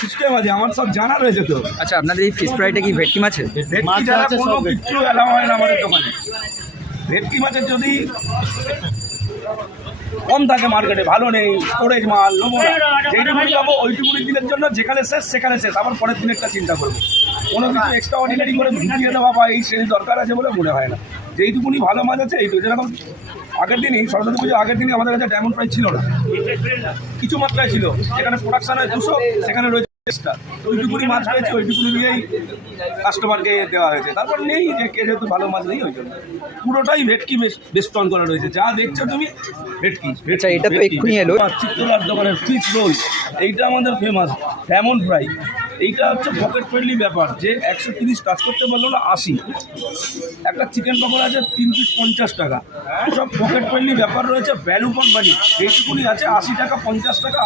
System আছে, আমার সব জানা রয়েছে তো। আচ্ছা, আপনাদের এই ফিশ ফ্রাইটা কি ভেটকি মাছের? ভেটকি ছাড়া কোনো কিছু এলাও হয় না আমাদের দোকানে। ভেটকি মাছের যদি কম থাকে মার্কেটে, ভালো নেই, স্টোরেজ মাল নেবো না, যেইটুকুনি পাবো ওইটুকুনি দিনের জন্য, যেখানে শেষ সেখানে শেষ, আবার পরের দিনেরটা চিন্তা করবো। কোনো কিছু এক্সট্রা অর্ডিনারি করে ঢুকিয়ে দেওয়া বা এই শ্রেণী দরকার আছে বলে মনে হয় না। যেইটুকুনি ভালো মাছ আছে এইটুকু। যেরকম আগের দিনই সরস্বতী পুজো আগের দিনই আমাদের কাছে ডায়মন্ড ফ্রাই ছিল না, কিছু মাত্রায় ছিল, যেখানে প্রোডাকশন হয় 200, সেখানে রয়েছে চেষ্টা, ওইটুকুনি মাছ পেয়েছে, ওইটুকুনি দিয়েই কাস্টমারকে দেওয়া হয়েছে। তারপর নেই যে কে যেহেতু ভালো মাছ নেই, ওই জন্য পুরোটাই ভেটকি বেস্টন করা রয়েছে। যা দেখছো তুমি ভেটকি। আচ্ছা, এটা তো এক্ষুনি এলো। চিত্তলার দোকানের ফিশ রোল, এইটা আমাদের ফেমাস। ডায়মন্ড ফ্রাই, এইটা হচ্ছে পকেট ফ্রেন্ডলি ব্যাপার, যে 130 টাচ করতে পারলো না 80। একটা চিকেন পকোড়া আছে 3 পিস 50 টাকা। সব পকেট ফ্রেন্ডলি ব্যাপার রয়েছে, ভ্যালু ফর মানি। এইটুকুনি আছে 80 টাকা, 50 টাকা।